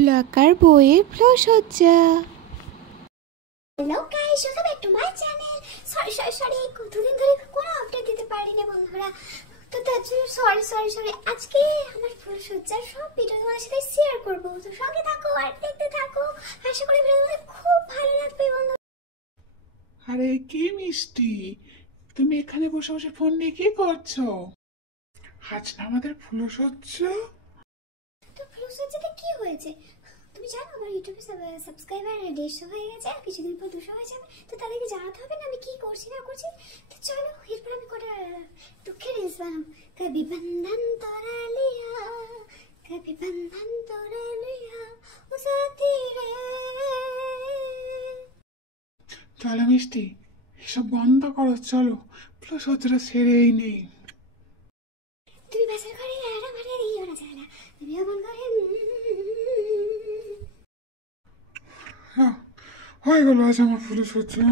Blogger বইয়ের ফ্লসজ্জা। Hello guys, welcome back to my channel. Sorry দুদিন ধরে কোনো আপডেট দিতে পারিনি বন্ধুরা, তো তার জন্য সরি। আজকে আমার ফ্লসজ্জার সব ভিডিও তোমার সাথে শেয়ার করব, তো সঙ্গে থাকো আর দেখতে থাকো। আশা করি ভিডিওগুলো খুব ভালো লাগবে বন্ধু। আরে কি মিষ্টি, তুমি এখানে বসে বসে ফোন নিয়ে কি করছো? আজ না আমাদের ফুলসজ্জা। তো ফ্লসজ্জাতে কি হয়েছে তুমি জানো? আমার ইউটিউবে সাবস্ক্রাইবার 150 হয়ে গেছে, আর কিছুদিন পর 200 হয়ে যাবে। তো তাদেরকে জানাতে হবে না আমি কি করছি না করছি। তো চলো এরপর আমি কটা দুঃখের রিলস বানাবো। কবি বন্ধন তোরা লিয়া, কবি বন্ধন তোরা লিয়া ও সাথী রে। চলো মিষ্টি, এসব বন্ধ করো, চলো ফুলসজ্জাটা সেরেই নেই। তুমি বাসার ঘরে আর আমার এই ওরা যায় না, তুমি আমার ঘরে হয়ে গেল আজ আমার ফুলসজ্জা।